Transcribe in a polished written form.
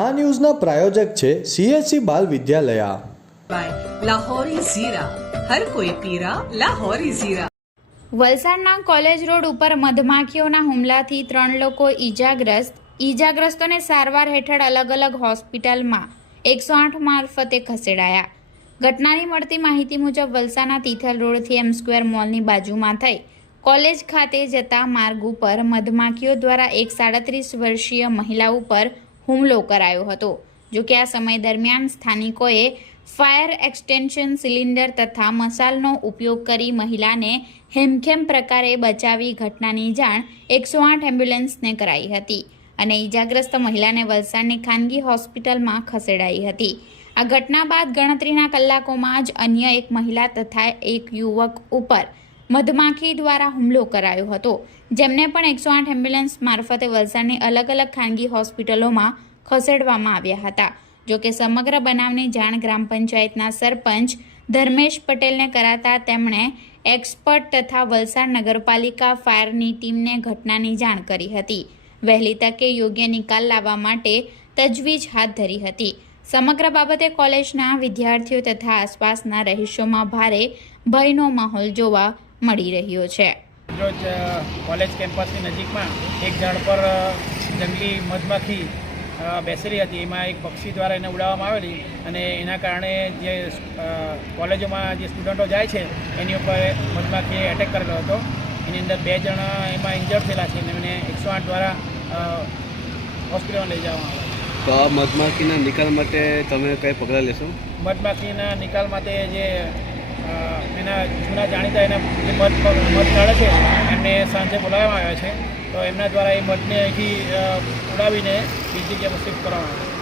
આ ન્યૂઝના પ્રાયોજક છે CSC બાલ વિદ્યાલયા। લાહોરી ઝીરા, હર કોઈ પીરા લાહોરી ઝીરા। વલસાડના કોલેજ રોડ ઉપર મધમાખીઓના હુમલાથી 3 લોકો ઈજાગ્રસ્તોને સારવાર હેઠળ અલગ અલગ હોસ્પિટલમાં 108 મારફતે ખસેડાયા। ઘટનાની મળતી માહિતી મુજબ વલસાડના તિથલ રોડથી M સ્ક્વેર મોલની બાજુમાં થઈ કોલેજ ખાતે જતા માર્ગ ઉપર મધમાખીઓ દ્વારા એક 37 વર્ષીય મહિલા ઉપર હુમલો કરાયો હતો। જો કે આ સમય દરમિયાન સ્થાનિકોએ ફાયર એક્સટેન્શન સિલિન્ડર તથા મસાલનો ઉપયોગ કરી મહિલાને હેમખેમ પ્રકારે બચાવી ઘટનાની જાણ 108 એમ્બ્યુલન્સને કરાઈ હતી અને ઈજાગ્રસ્ત મહિલાને વલસાડની ખાનગી હોસ્પિટલમાં ખસેડાઈ હતી। આ ઘટના બાદ ગણતરીના કલાકોમાં જ અન્ય એક મહિલા તથા એક યુવક ઉપર મધમાખી દ્વારા હુમલો કરાયો હતો, જેમને પણ 108 એમ્બ્યુલન્સ મારફતે વલસાડની અલગ અલગ ખાનગી હોસ્પિટલોમાં ખસેડવામાં આવ્યા હતા। જો કે સમગ્ર બનાવની જાણ ગ્રામ પંચાયતના સરપંચ ધર્મેશ પટેલને કરાતા તેમણે એક્સપર્ટ તથા વલસાડ નગરપાલિકા ફાયરની ટીમને ઘટનાની જાણ કરી હતી। વહેલી તકે યોગ્ય નિકાલ લાવવા માટે તજવીજ હાથ ધરી હતી। સમગ્ર બાબતે કોલેજના વિદ્યાર્થીઓ તથા આસપાસના રહીશોમાં ભારે ભયનો માહોલ જોવા મળી રહ્યો છે। રોજ કોલેજ કેમ્પસની નજીકમાં એક ઝાડ પર જંગલી મધમાખી બેસેલી હતી। એમાં એક પક્ષી દ્વારા એને ઉડાવવામાં આવેલી અને એના કારણે જે કોલેજોમાં જે સ્ટુડન્ટો જાય છે એની ઉપર મધમાખીએ એટેક કરેલો હતો। એની અંદર 2 જણા એમાં ઇન્જર્ડ થયેલા છે અને એને 108 દ્વારા હોસ્પિટલમાં લઈ જવામાં આવ્યા। તો આ મધમાખીના નિકાલ માટે તમે કઈ પગલાં લેશો? મધમાખીના નિકાલ માટે જે એના જૂના જાણીતા એના જે મધ કાઢે છે એમને સાંજે બોલાવવામાં આવ્યા છે, તો એમના દ્વારા એ મધને અહીંથી ઉડાવીને બીજી જગ્યાએ શિફ્ટ કરવામાં આવે છે।